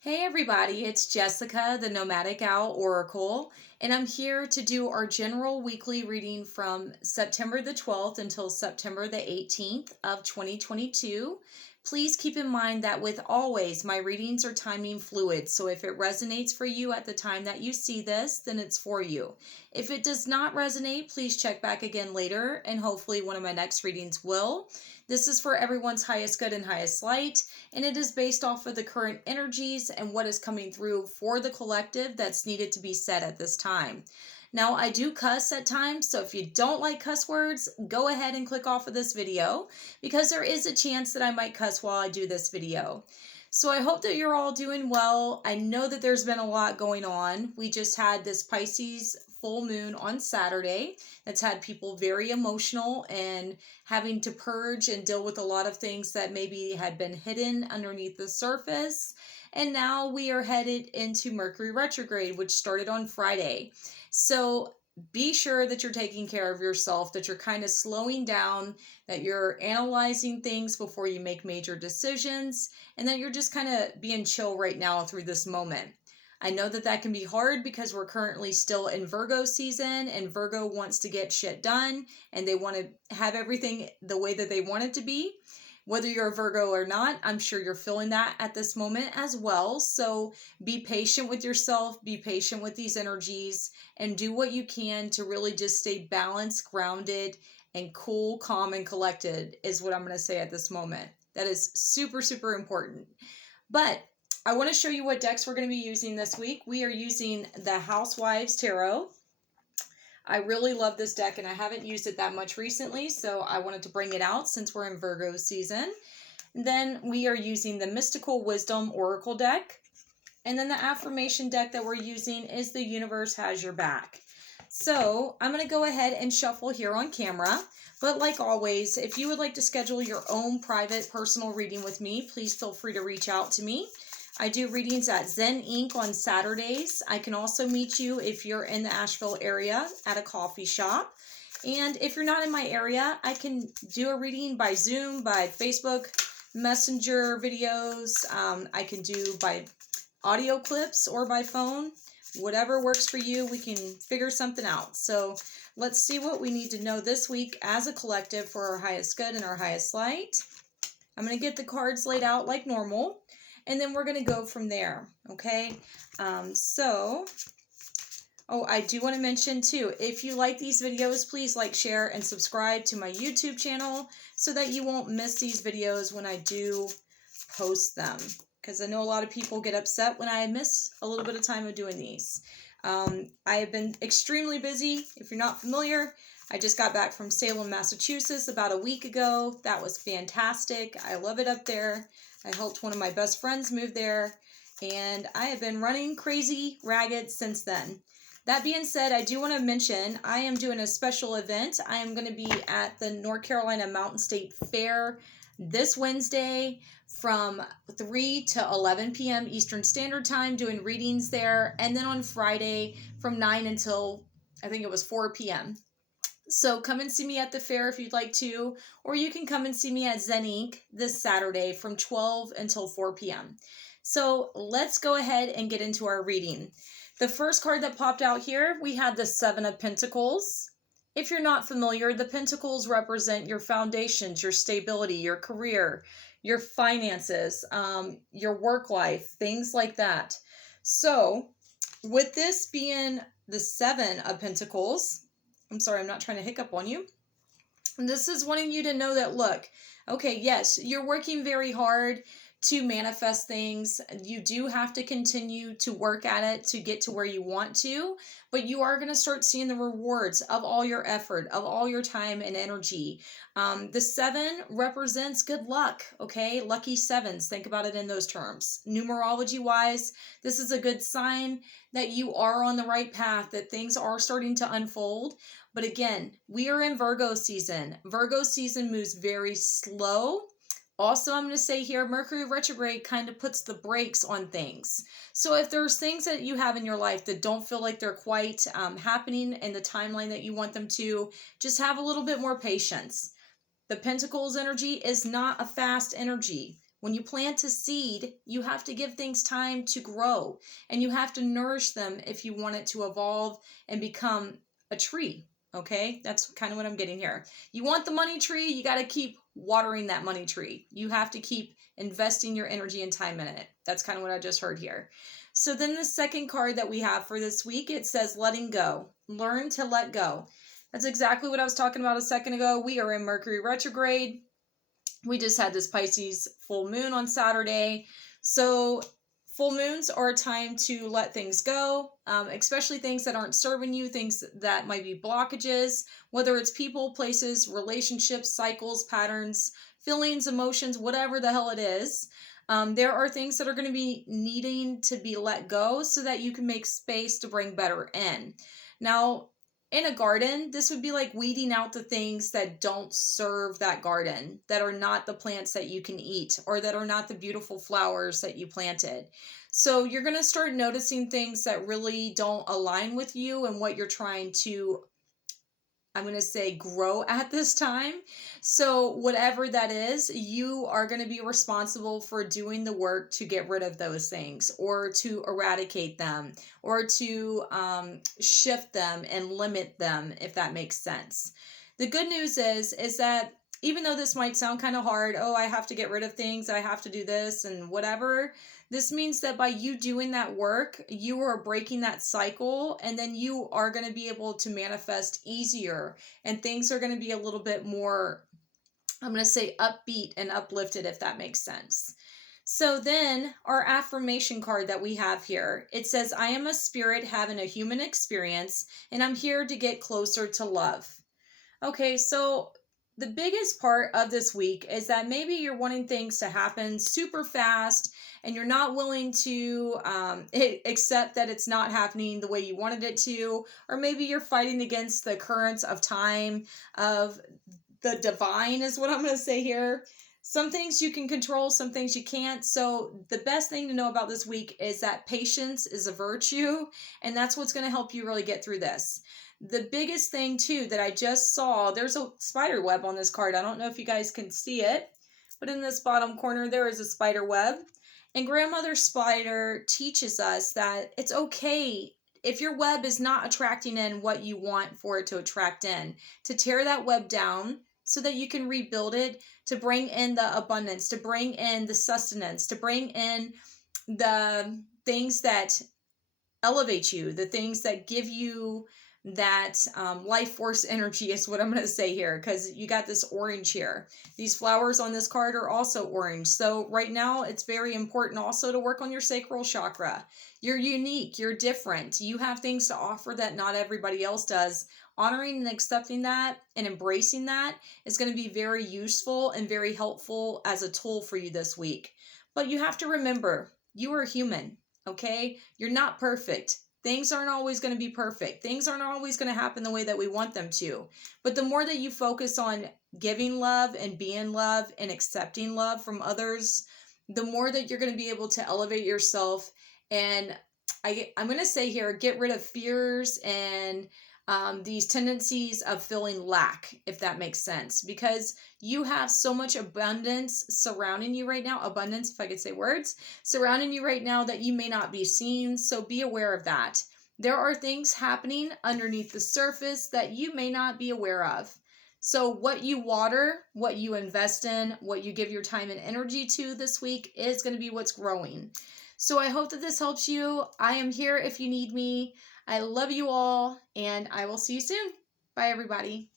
Hey everybody, it's Jessica, the Nomadic Owl Oracle, and I'm here to do our general weekly reading from September the 12th until September the 18th of 2022. Please keep in mind that with always, my readings are timing fluid, so if it resonates for you at the time that you see this, then it's for you. If it does not resonate, please check back again later, and hopefully one of my next readings will. This is for everyone's highest good and highest light, and it is based off of the current energies and what is coming through for the collective that's needed to be said at this time. Now, I do cuss at times, so if you don't like cuss words, go ahead and click off of this video because there is a chance that I might cuss while I do this video. So I hope that you're all doing well. I know that there's been a lot going on. We just had this Pisces full moon on Saturday that's had people very emotional and having to purge and deal with a lot of things that maybe had been hidden underneath the surface. And now we are headed into Mercury retrograde, which started on Friday. So be sure that you're taking care of yourself, that you're kind of slowing down, that you're analyzing things before you make major decisions, and that you're just kind of being chill right now through this moment. I know that that can be hard because we're currently still in Virgo season, and Virgo wants to get shit done, and they want to have everything the way that they want it to be. Whether you're a Virgo or not, I'm sure you're feeling that at this moment as well. So be patient with yourself, be patient with these energies, and do what you can to really just stay balanced, grounded, and cool, calm, and collected is what I'm going to say at this moment. That is super, super important. But I want to show you what decks we're going to be using this week. We are using the Housewives Tarot. I really love this deck and I haven't used it that much recently, so I wanted to bring it out since we're in Virgo season. And then we are using the Mystical Wisdom Oracle deck. And then the affirmation deck that we're using is the Universe Has Your Back. So I'm going to go ahead and shuffle here on camera. But like always, if you would like to schedule your own private personal reading with me, please feel free to reach out to me. I do readings at Zen Inc. on Saturdays. I can also meet you if you're in the Asheville area at a coffee shop. And if you're not in my area, I can do a reading by Zoom, by Facebook Messenger videos. I can do by audio clips or by phone. Whatever works for you, we can figure something out. So let's see what we need to know this week as a collective for our highest good and our highest light. I'm going to get the cards laid out like normal, and then we're going to go from there, okay? I do want to mention too, if you like these videos, please like, share, and subscribe to my YouTube channel so that you won't miss these videos when I do post them. Because I know a lot of people get upset when I miss a little bit of time of doing these. I have been extremely busy. If you're not familiar, I just got back from Salem, Massachusetts about a week ago. That was fantastic. I love it up there. I helped one of my best friends move there, and I have been running crazy ragged since then. That being said, I do want to mention I am doing a special event. I am going to be at the North Carolina Mountain State Fair this Wednesday from 3 to 11 p.m. Eastern Standard Time doing readings there, and then on Friday from 9 until I think it was 4 p.m. So come and see me at the fair if you'd like to, or you can come and see me at Zen Inc. this Saturday from 12 until 4 p.m. So let's go ahead and get into our reading. The first card that popped out here, we had the Seven of Pentacles. If you're not familiar, the Pentacles represent your foundations, your stability, your career, your finances, your work life, things like that. So with this being the Seven of Pentacles, I'm sorry, I'm not trying to hiccup on you. This is wanting you to know that, look, okay, yes, you're working very hard to manifest things. You do have to continue to work at it to get to where you want to, but you are going to start seeing the rewards of all your effort, of all your time and energy. The seven represents good luck, okay? Lucky sevens. Think about it in those terms. Numerology wise, this is a good sign that you are on the right path, that things are starting to unfold. But again, we are in Virgo season. Virgo season moves very slow. Also, I'm going to say here, Mercury retrograde kind of puts the brakes on things. So if there's things that you have in your life that don't feel like they're quite happening in the timeline that you want them to, just have a little bit more patience. The Pentacles energy is not a fast energy. When you plant a seed, you have to give things time to grow, and you have to nourish them if you want it to evolve and become a tree. Okay, that's kind of what I'm getting here. You want the money tree, you got to keep watering that money tree. You have to keep investing your energy and time in it. That's kind of what I just heard here. So then the second card that we have for this week, it says letting go. Learn to let go. That's exactly what I was talking about a second ago. We are in Mercury retrograde. We just had this Pisces full moon on Saturday. So full moons are a time to let things go, especially things that aren't serving you, things that might be blockages, whether it's people, places, relationships, cycles, patterns, feelings, emotions, whatever the hell it is. There are things that are going to be needing to be let go so that you can make space to bring better in. Now, in a garden, this would be like weeding out the things that don't serve that garden, that are not the plants that you can eat, or that are not the beautiful flowers that you planted. So you're going to start noticing things that really don't align with you and what you're trying to, I'm going to say, grow at this time. So whatever that is, you are going to be responsible for doing the work to get rid of those things, or to eradicate them, or to shift them and limit them, if that makes sense. The good news is that even though this might sound kind of hard, oh, I have to get rid of things, I have to do this and whatever, this means that by you doing that work, you are breaking that cycle, and then you are going to be able to manifest easier, and things are going to be a little bit more, I'm going to say, upbeat and uplifted, if that makes sense. So then our affirmation card that we have here, it says, I am a spirit having a human experience, and I'm here to get closer to love. Okay, so the biggest part of this week is that maybe you're wanting things to happen super fast, and you're not willing to accept that it's not happening the way you wanted it to, or maybe you're fighting against the currents of time, of the divine is what I'm going to say here. Some things you can control, some things you can't. So the best thing to know about this week is that patience is a virtue, and that's what's going to help you really get through this. The biggest thing too that I just saw, there's a spider web on this card. I don't know if you guys can see it, but in this bottom corner there is a spider web. And Grandmother Spider teaches us that it's okay if your web is not attracting in what you want for it to attract in, to tear that web down so that you can rebuild it, to bring in the abundance, to bring in the sustenance, to bring in the things that elevate you, the things that give you that life force energy is what I'm going to say here, because you got this orange here. These flowers on this card are also orange. So right now it's very important also to work on your sacral chakra. You're unique, you're different. You have things to offer that not everybody else does. Honoring and accepting that and embracing that is going to be very useful and very helpful as a tool for you this week. But you have to remember, you are human, okay? You're not perfect. Things aren't always going to be perfect. Things aren't always going to happen the way that we want them to. But the more that you focus on giving love and being love and accepting love from others, the more that you're going to be able to elevate yourself. And I'm going to say here, get rid of fears and these tendencies of feeling lack, if that makes sense, because you have so much abundance surrounding you right now, abundance, if I could say words, surrounding you right now that you may not be seeing. So be aware of that. There are things happening underneath the surface that you may not be aware of. So what you water, what you invest in, what you give your time and energy to this week is going to be what's growing. So I hope that this helps you. I am here if you need me. I love you all, and I will see you soon. Bye, everybody.